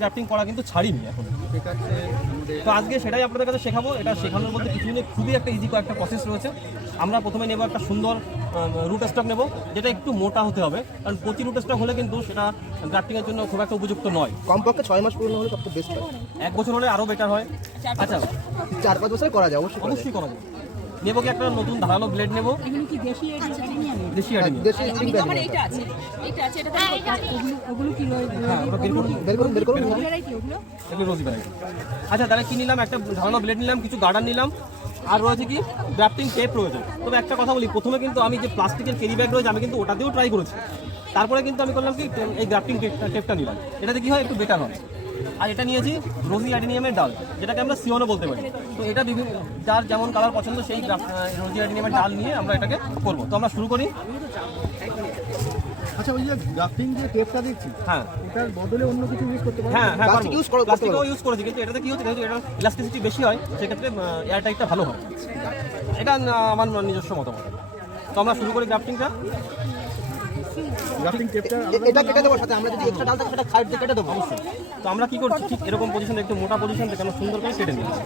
Grafting করা কিন্তু ছাড়িনি এখন। ঠিক আছে, তো আজকে সেটাই আপনাদের কাছে শেখাবো। এটা শেখানোর মধ্যে কিছু নেই, খুবই একটা ইজি একটা প্রসেস রয়েছে। আমরা প্রথমে নেব একটা সুন্দর রুট স্টক নেব, যেটা একটু মোটা হতে হবে, কারণ প্রতি রুট স্টক হলে কিন্তু সেটা গ্রাফটিংয়ের জন্য খুব একটা উপযুক্ত নয়। কমপক্ষে 6 মাস পুরনো হলে সবচেয়ে বেস্ট হয়। 1 বছর হলে আরও বেটার হয়। আচ্ছা, 4-5 বছর করা যায়, অবশ্যই করা যায়। নেব কি একটা নতুন ধারালো ব্লেড নেব, দেশি আইডিয়া। দেশি ইঞ্জিন আমার এইটা আছে, এইটা আছে, এটা ওগুলো কি হ্যাঁ, ওটা বের করুন। এগুলো রোজি ভ্যারাইটি। আচ্ছা, তাহলে কি নিলাম? একটা ধারালো ব্লেড নিলাম, কিছু গার্ডার নিলাম, আর রয়েছে কি গ্রাফটিং টেপ রয়েছে। তবে একটা কথা বলি, প্রথমে কিন্তু আমি যে প্লাস্টিকের ক্যারি ব্যাগ রয়েছে আমি কিন্তু ওটাতেও ট্রাই করেছি। তারপরে কিন্তু আমি করলাম কি এই গ্রাফটিং টেপটা নিলাম, এটাতে কি হয় একটু বেটার হয়। আর এটা নিয়েছি রোজি অ্যাডিনিয়ামের ডাল, যেটাকে আমরা সিওনও বলতে পারি। তো এটা বিভিন্ন যার যেমন কালার পছন্দ সেই রোজি অ্যাডিনিয়ামের ডাল নিয়ে আমরা এটাকে করবো। তো আমরা শুরু করি। আচ্ছা, ওই যে গ্রাফটিং যে টেপটা দেখছি, হ্যাঁ, এটার বদলে অন্য কিছু ইউজ করতে পারবো? হ্যাঁ, প্লাস্টিক ইউজ করতে প্লাস্টিকও পারবো। ইউজ করেছি, কিন্তু এটাতে কি হচ্ছে, যেহেতু এটা ইলাস্টিসিটি বেশি হয়, সেক্ষেত্রে এয়ার টাইটটা ভালো হয়। এটা আমার নিজস্ব মতামত। তো আমরা শুরু করি গ্রাফটিংটা। গ্রাফটিং টেপটা এটা কেটে দেবো, সাথে আমরা যদি এক্সট্রা ডাল থাকে সেটা সাইড দিয়ে কেটে দেবো। অবশ্যই। তো আমরা কি করছি, ঠিক এরকম পজিশন, একটু মোটা পজিশন থেকে আমরা সুন্দর করে কেটে নিচ্ছি।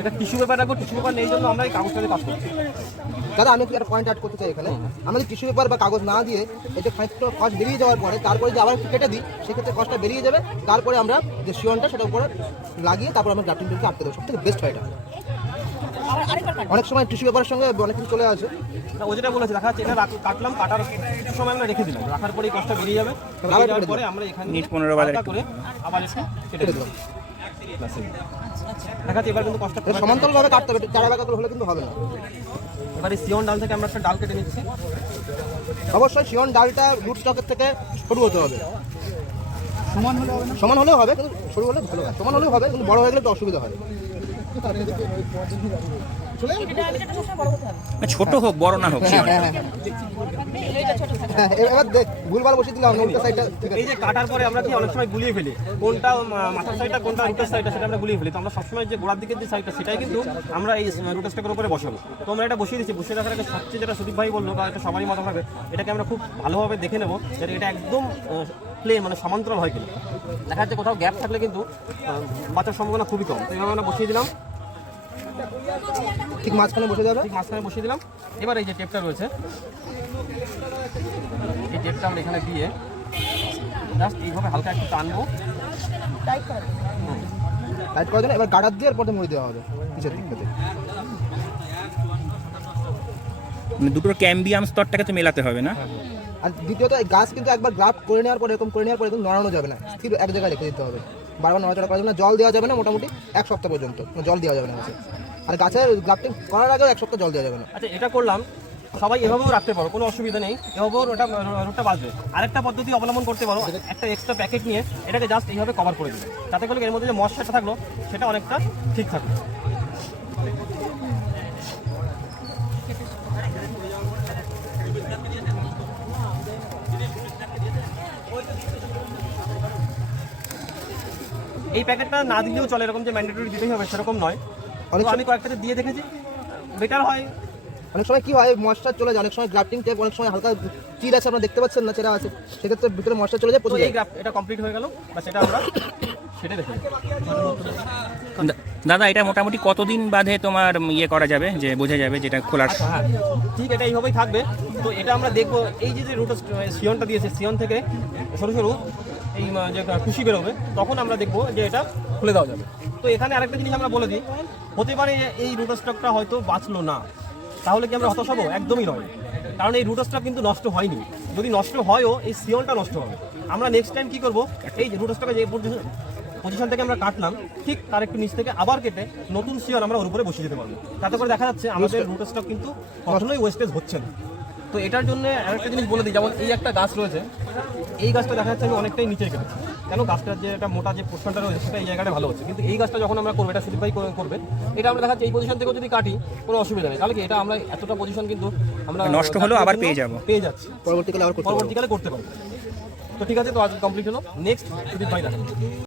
এটা টিস্যু পেপার রাখবো, টিস্যু পেপার নেই জন্য আমরা এই কাগজটাতে কাজ করছি। দাদা, আমি একটা পয়েন্ট অ্যাড করতে চাই এখানে। আমরা যদি টিস্যু পেপার বা কাগজ না দিয়ে এটা খানিকটা কষ্ট বেরিয়ে যাওয়ার পরে তারপরে যদি আবার একটু কেটে দিই, সেক্ষেত্রে কষ্টটা বেরিয়ে যাবে। তারপরে আমরা যে শিওনটা সেটার উপরে লাগিয়ে তারপর আমরা গ্রাফটিং টেপটা আটকে দেবো। সবথেকে বেস্ট হয় এটা। অনেক সময় টিস্যু পেপারের সঙ্গে অনেক কিছু চলে আসে। ও যেটা বলেছে, দেখা যাচ্ছে এটা কাটলাম, কাটার কিছু সময় আমরা রেখে দিলাম, রাখার পরেই কষ্টটা বেরিয়ে যাবে। বেরিয়ে যাওয়ার পরে আমরা এখানে মিনিট 15 বাদে হালকা করে আবার এসে কেটে দিলাম। দেখা যাচ্ছে এবার কিন্তু কষ্ট সমান্তরালভাবে কাটতে হবে, চারা বাঁকা করে হলে কিন্তু হবে না। এবার এই সিয়ন ডাল থেকে আমরা একটা ডাল কেটে নিচ্ছি। অবশ্যই শিওন ডালটা রুট স্টকের থেকে সরু হতে হবে। সমান হলে হবে না? সমান হলেও হবে, কিন্তু সরু হলে ভালো হয়। সমান হলেও হবে, কিন্তু বড় হয়ে গেলে একটু অসুবিধা হয়। ছোট হোক বড় না হোক, এবার দেখ, ভুলভাল বসিয়ে দিলাম উল্টা সাইডটা। এই যে কাটার পরে আমরা কি অনেক সময় গুলিয়ে ফেলি, কোনটা মাথার সাইডটা কোনটা রুটের সাইডটা, সেটা আমরা গুলিয়ে ফেলি। তো আমরা সবসময় যে গোড়ার দিকের যে সাইডটা সেটাই কিন্তু আমরা এই রুটের স্টকের উপরে বসাবো। তো আমরা এটা বসিয়ে দিচ্ছি। বসিয়ে রাখার আগে সবচেয়ে যেটা সুদীপ ভাই বললো, বা এটা সবারই মত হবে, এটাকে আমরা খুব ভালোভাবে দেখে নেবো যে এটা একদম প্লেন, মানে সমান্তরাল হয় কিনা। দেখা যাচ্ছে কোথাও গ্যাপ থাকলে কিন্তু বাঁচার সম্ভাবনা খুবই কম। তো এইভাবে আমরা বসিয়ে দিলাম, ঠিক মাঝখানে বসে যাবে। ঠিক মাঝখানে বসিয়ে দিলাম। এবার এই যে টেপটা রয়েছে, এই টেপটা আমরা এখানে দিয়ে জাস্ট এইভাবে হালকা একটু টানবো। টাইট করার জন্য এবার গার্ডার দিয়ে এরপর মুড়ি দেওয়া হবে নিচের দিক থেকে। দুটোর ক্যাম্বিয়াম স্তরটাকে তো মেলাতে হবে না? আর দ্বিতীয়ত, এই গাছ কিন্তু একবার গ্রাফট করে নেওয়ার পরে, এরকম করে নেওয়ার পরে কিন্তু নড়ানো যাবে না, স্থির এক জায়গায় রেখে দিতে হবে। বারবার নড়াচড়া করা যাবে না, জল দেওয়া যাবে না। মোটামুটি 1 সপ্তাহ পর্যন্ত জল দেওয়া যাবে না গাছে। আর গাছের গ্রাফটিং করার আগেও 1 সপ্তাহ জল দেওয়া যাবে না। আচ্ছা, এটা করলাম, সবাই এভাবেও রাখতে পারো, কোনো অসুবিধা নেই। এভাবেও ওটা রুটটা বাঁচবে। আরেকটা পদ্ধতি অবলম্বন করতে পারো, একটা এক্সট্রা প্যাকেট নিয়ে এটাকে জাস্ট এইভাবে কভার করে দেবে, যাতে করে এর মধ্যে যে মশলাটা থাকলো সেটা অনেকটা ঠিক থাকবে। এই প্যাকেটটা না দিলেও চলে, এরকম যে ম্যান্ডেটরি দিতেই হবে সেরকম নয়। আমি কয়েকটাতে দিয়ে দেখেছি, বেটার হয়। অনেক সময় কি হয়, মশলা চলে যায়। অনেক সময় গ্রাফটিং টেপ অনেক সময় হালকা চির আছে, আপনারা দেখতে পাচ্ছেন না, চেরা আছে, সেক্ষেত্রে ভিতরে মশলা চলে যায়, তো পচে এই যায়। গ্রাফ এটা কমপ্লিট হয়ে গেল, বা সেটা আমরা সেটা দেখে দাদা, এটা মোটামুটি কতদিন বাদে তোমার করা যাবে, যে বোঝা যাবে যেটা খোলার? হ্যাঁ, ঠিক এটা এইভাবেই থাকবে। তো এটা আমরা দেখবো, এই যে রুট সিয়নটা দিয়েছে, সিয়ন থেকে সরু সরু এই যে খুশি বেরোবে, তখন আমরা দেখবো যে এটা খুলে দেওয়া যাবে। তো এখানে আরেকটা জিনিস আমরা বলে দিই, হতে পারে এই রুট স্টকটা হয়তো বাঁচলো না, তাহলে কি আমরা হতাশ হবো? একদমই নয়, কারণ এই রুট স্টক কিন্তু নষ্ট হয়নি। যদি নষ্ট হয়ও, এই সিয়নটা নষ্ট হবে। আমরা নেক্সট টাইম কী করবো, এই যে রুট স্টকে যে পজিশন থেকে আমরা কাটলাম, ঠিক তার একটু নিচ থেকে আবার কেটে নতুন সিয়ন আমরা ওর উপরে বসিয়ে দিতে পারবো। তাতে করে দেখা যাচ্ছে আমাদের রুট স্টক কিন্তু কখনোই ওয়েস্টেজ হচ্ছে না। তো এটার জন্য আরেকটা জিনিস বলে দিই, যেমন এই একটা গাছ রয়েছে, এই গাছটা দেখা যাচ্ছে আমি অনেকটাই নিচে কেটেছি, কেন গাছটার যে একটা মোটা যে পোর্শনটা রয়েছে সেটা এই জায়গাটা ভালো হচ্ছে। কিন্তু এই গাছটা যখন আমরা করবো, এটা সুদীপ ভাই করবে, এটা আমরা দেখা যাচ্ছে এই পজিশন থেকেও যদি কাটি কোনো অসুবিধা নেই, তাহলে কি এটা আমরা এতটা পজিশন কিন্তু আমরা নষ্ট হলেও আবার পেয়ে যাচ্ছি, পরবর্তীকালে করতে পারবো। তো ঠিক আছে, তো আজ কমপ্লিট হলো। নেক্সট সুদীপ ভাই দেখা